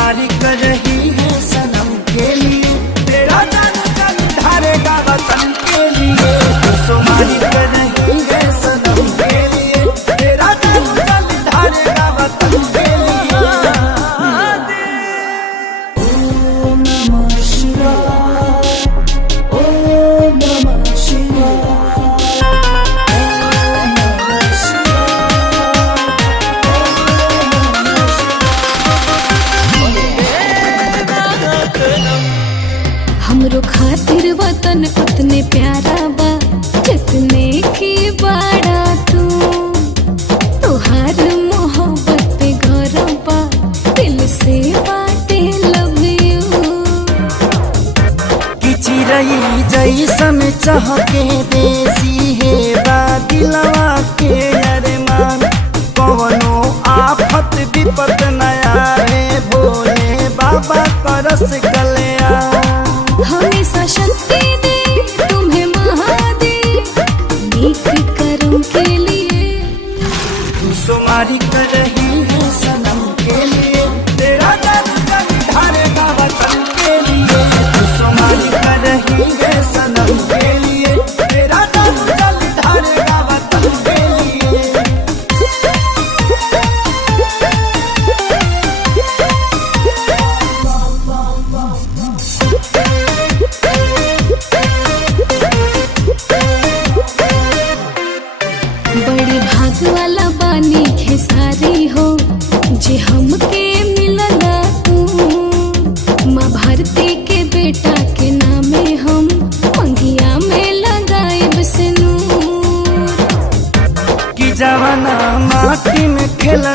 सुमारी कर रही है सनम के लिए, तेरा जान जल ढारेगा वतन के लिए। सुमारी कर रही है सनम के लिए, तेरा जान जल ढारेगा वतन के लिए। ओम नमः शिवाय, ओम नमः शिवाय। हमरो खातिर वतन उतने प्यारा बा जितने की बड़ा तू, तोहार मोहब्बत पे घर बा दिल से बाटे लव यू। कि चिरई जैसन चहके देसी है बा दिलवा के अरमान, कवनो आफत विपत नया रे भोले बाबा करस कल्याण। हमेशा शक्ति दे तुम्हें महादेव, नेक कर्म के लिए। सुमारी